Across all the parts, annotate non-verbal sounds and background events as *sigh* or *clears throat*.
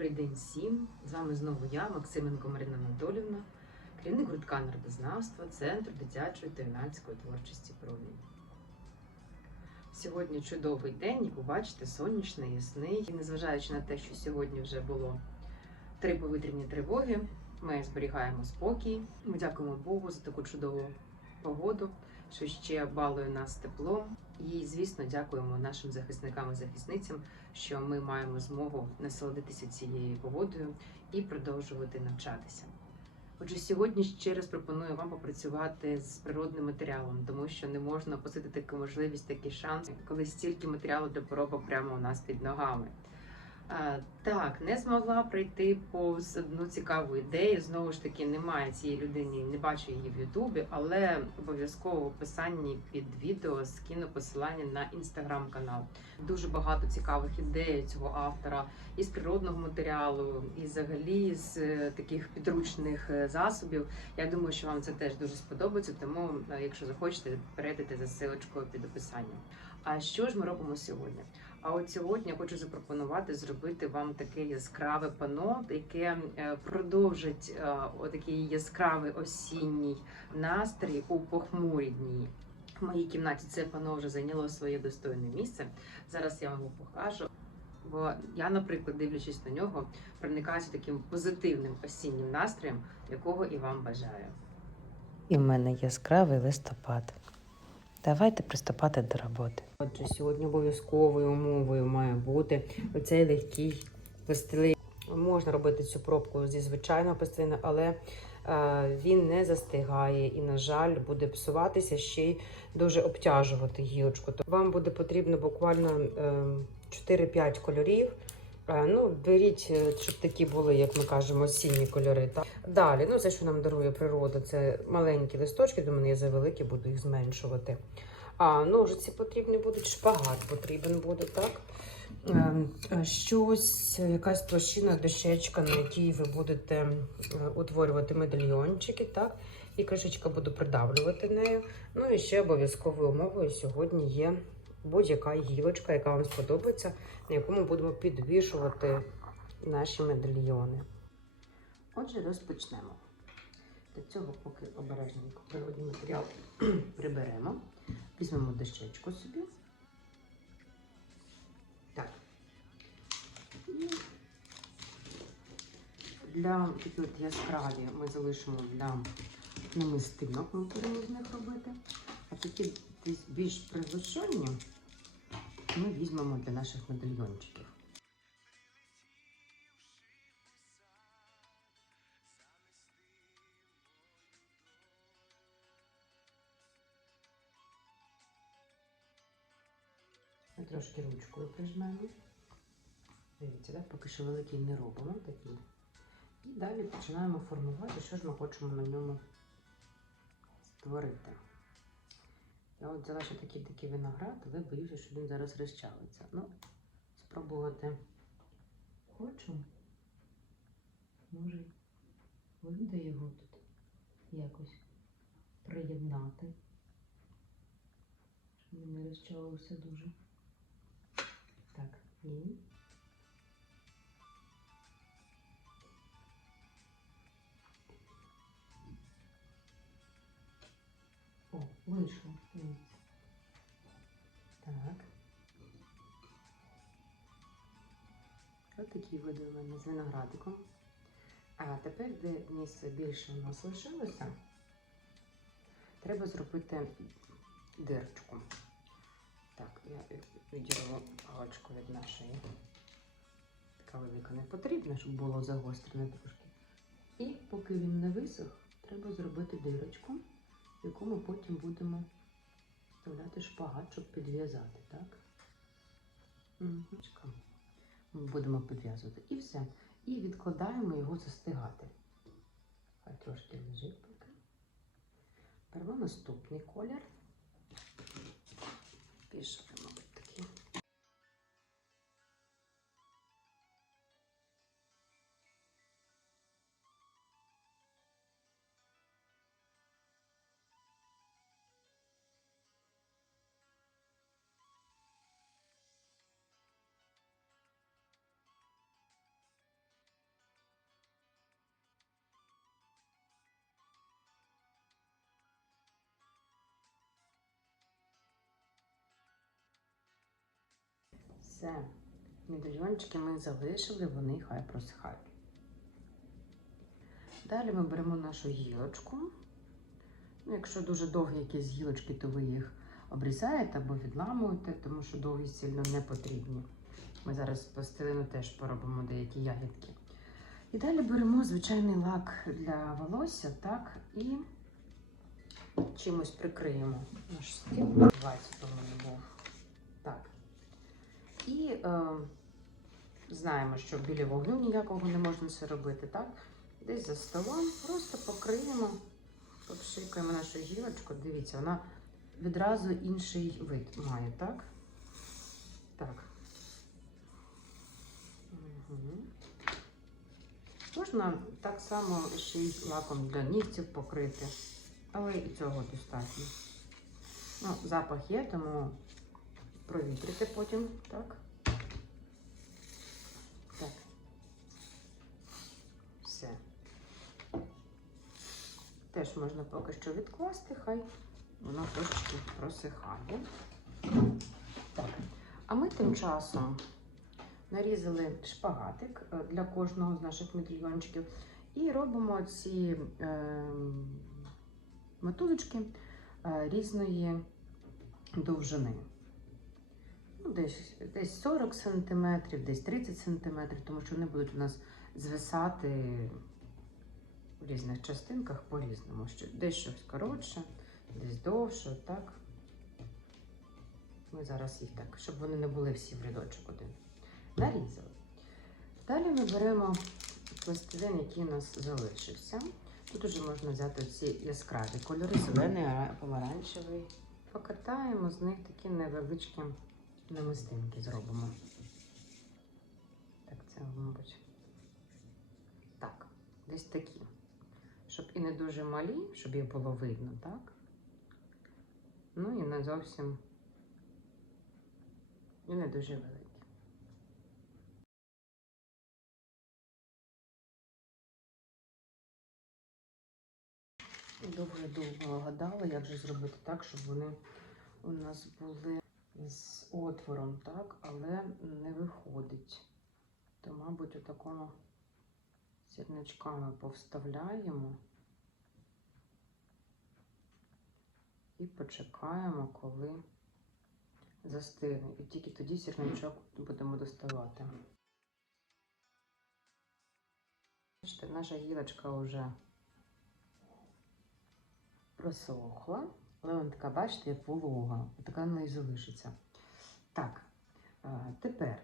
Добрий день всім! З вами знову я, Максименко Марина Анатолівна, керівник гуртка народознавства Центру дитячої та юнацької творчості Промінь. Сьогодні чудовий день, як ви бачите, сонячний, ясний. І незважаючи на те, що сьогодні вже було три повітряні тривоги, ми зберігаємо спокій. Ми дякуємо Богу за таку чудову погоду, що ще балує нас теплом. І, звісно, дякуємо нашим захисникам і захисницям, що ми маємо змогу насолодитися цією погодою і продовжувати навчатися. Отже, сьогодні ще раз пропоную вам попрацювати з природним матеріалом, тому що не можна опустити таку можливість, такий шанс, коли стільки матеріалу для поробок прямо у нас під ногами. Так, не змогла пройти повз одну цікаву ідею. Знову ж таки, немає цієї людини, не бачу її в Ютубі, але обов'язково в описанні під відео скину посилання на інстаграм-канал. Дуже багато цікавих ідей цього автора із природного матеріалу, і взагалі з е, таких підручних е, засобів. Я думаю, що вам це теж дуже сподобається, тому е, якщо захочете, перейдете за силочкою під описанням. А що ж ми робимо сьогодні? А от сьогодні я хочу запропонувати зробити вам таке яскраве пано, яке е, продовжить е, отакий яскравий осінній настрій у похмурі дні. В моїй кімнаті це пано вже зайняло своє достойне місце. Зараз я вам його покажу. Бо я, наприклад, дивлячись на нього, проникаюся таким позитивним осіннім настроєм, якого і вам бажаю. І в мене яскравий листопад. Давайте приступати до роботи. Отже, сьогодні обов'язковою умовою має бути оцей легкий пластилин. Можна робити цю пробку зі звичайного пластилина, але е, він не застигає і, на жаль, буде псуватися ще й дуже обтяжувати гілочку. То вам буде потрібно буквально е, 4-5 кольорів. Е, Ну, беріть, е, щоб такі були, як ми кажемо, осінні кольори. Так? Далі, ну це, що нам дарує природа, це маленькі листочки, до мене є завеликі, буду їх зменшувати. А ножиці потрібні будуть, шпагат потрібен буде, так? Ем, е, Щось, якась площина, дощечка, на якій ви будете утворювати медальйончики, так? І кришечка буду придавлювати нею. Ну і ще обов'язковою умовою сьогодні є будь-яка гілочка, яка вам сподобається, на яку ми будемо підвішувати наші медальйони. Отже, розпочнемо. Для цього, поки обережненько природний матеріал *clears throat* приберемо, візьмемо дощечку собі. Так. І для такі от яскраві ми залишимо для намистинок, ми будемо з них робити. А такі більш приглушені ми візьмемо для наших медальйончиків. Ми трошки ручкою прижмемо. Дивіться, так? поки що великий не робимо такий. І далі починаємо формувати, що ж ми хочемо на ньому створити. Я от взяла ще такий такий виноград, але боюся, що він зараз розчавиться. Ну, спробувати хочу. Може, вийде його тут якось приєднати. Щоб він не розчавився дуже. Так, і. Ось у мене з виноградиком. А тепер, де місце більше у нас лишилося, треба зробити дирочку. Так, я відірву галочку від нашої. Така велика не потрібна, щоб було загострене трошки. І поки він не висох, треба зробити дирочку в яку ми потім будемо вставляти шпагат, щоб підв'язати, так? Угу. Будемо підв'язувати. І все. І відкладаємо його застигати. Хай трошки лежить поки. Беремо наступний колір. Пішли, Все. Медальйончики ми залишили, вони хай просихають. Далі ми беремо нашу гілочку. Ну, якщо дуже довгі якісь гілочки, то ви їх обрізаєте або відламуєте, тому що довгі сильно не потрібні. Ми зараз з пластилину теж поробимо деякі ягідки. І далі беремо звичайний лак для волосся, так, і чимось прикриємо наш стіл. Давайте то в мене був. Так. І е, знаємо, що біля вогню ніякого не можна це робити, так? Десь за столом просто покриємо, попшикаємо нашу гілочку. Дивіться, вона відразу інший вид має, так? Так. Угу. Можна так само ще й лаком для нігтів покрити, але і цього достатньо. Ну, запах є, тому провітрити потім, так? Так. Все. Теж можна поки що відкласти, хай воно трошки просихає. Так. А ми тим часом нарізали шпагатик е, для кожного з наших медальйончиків і робимо ці е, мотузочки різної довжини. Ну, десь, десь 40 см, десь 30 см, тому що вони будуть у нас звисати в різних частинках по-різному. Десь щось коротше, десь довше, так. Ми зараз їх так, щоб вони не були всі в рядочок один. Нарізали. Далі ми беремо пластилин, який у нас залишився. Тут уже можна взяти ці яскраві кольори, зелений, помаранчевий. Покатаємо з них такі невеличкі намистинки зробимо. Так, це, мабуть. Так, десь такі. Щоб і не дуже малі, щоб їх було видно, так? Ну і не зовсім і не дуже великі. Дуже довго гадала, як же зробити так, щоб вони у нас були з отвором, так, але не виходить. То, мабуть, отакому сірничками повставляємо і почекаємо, коли застигне. І тільки тоді сірничок будемо доставати. Бачите, наша гілочка вже просохла. Але вона така, бачите, як волога. Така вона і залишиться. Так, е, тепер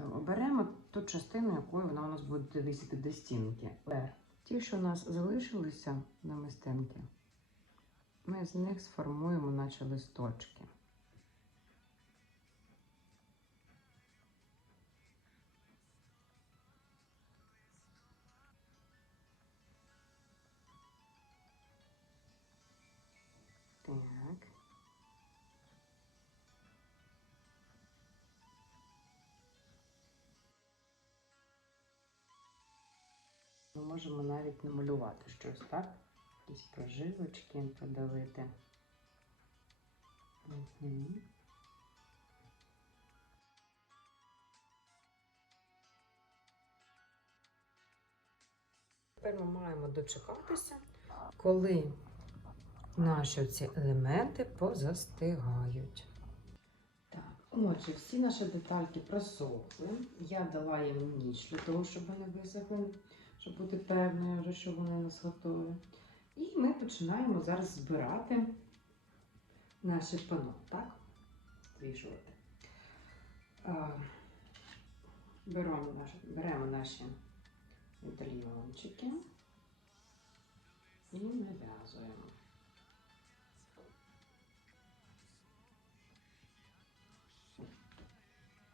е, оберемо ту частину, якою вона у нас буде висіти до стінки. Ті, що у нас залишилися на мистинки, ми з них сформуємо наче листочки. Можемо навіть намалювати щось, так? Якісь прожилочки подавити. Угу. Тепер ми маємо дочекатися, коли наші ці елементи позастигають. Так, отже, всі наші детальки просохли. Я дала їм ніч для того, щоб вони висохли, щоб бути певною, вже, що вони у нас готові. І ми починаємо зараз збирати наше пано, так? Звішувати. Беремо наші, беремо наші медальйончики і нав'язуємо.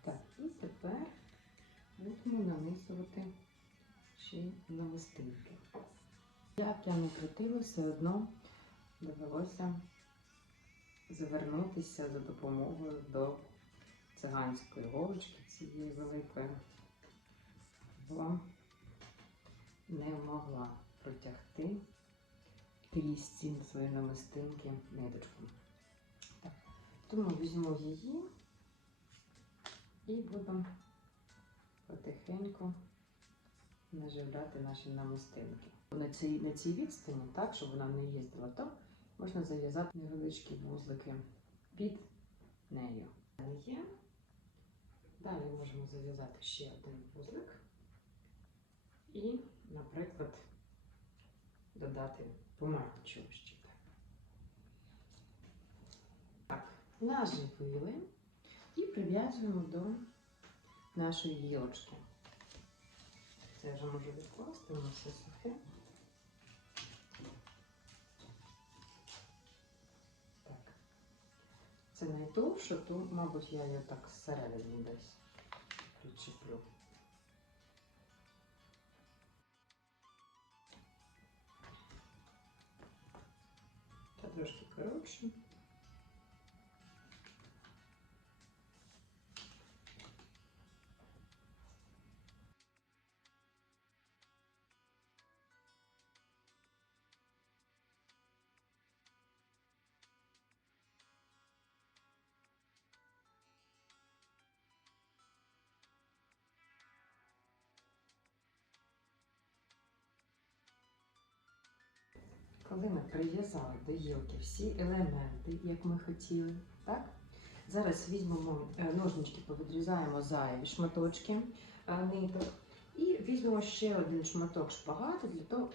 Так, і тепер будемо нанизувати ще й намистинки. Як я не крутила, все одно довелося звернутися за допомогою до циганської голочки цієї великої. Бо не могла протягти крізь ці свої намистинки ниточку. Тому візьму її І будемо потихеньку наживляти наші намистинки. На цій, на цій відстані, так, щоб вона не їздила, то можна зав'язати невеличкі вузлики під нею. Далі можемо зав'язати ще один вузлик і, наприклад, додати помаранчевого щита. Так, наживили і прив'язуємо до нашої гілочки. Це я вже можу відкласти, воно все сухе. Так. Це найдовше, то, мабуть, я її так зсередині десь причеплю. Та трошки коротше. Коли ми прив'язали до гілки всі елементи, як ми хотіли, так? Зараз візьмемо е, ножнички, повідрізаємо зайві шматочки е, ниток і візьмемо ще один шматок шпагату для того,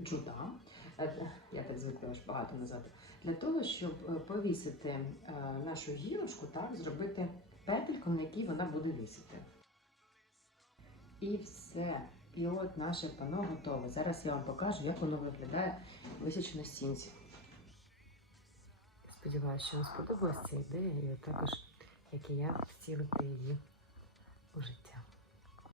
джута, е, я так звикла шпагату називати, для того, щоб повісити нашу гілочку, так, зробити петельку, на якій вона буде висіти. І все. І от наше пано готове. Зараз я вам покажу, як воно виглядає висічено на стінці. Сподіваюся, що вам сподобалася ця ідея, і також, як і я, втілити її у життя.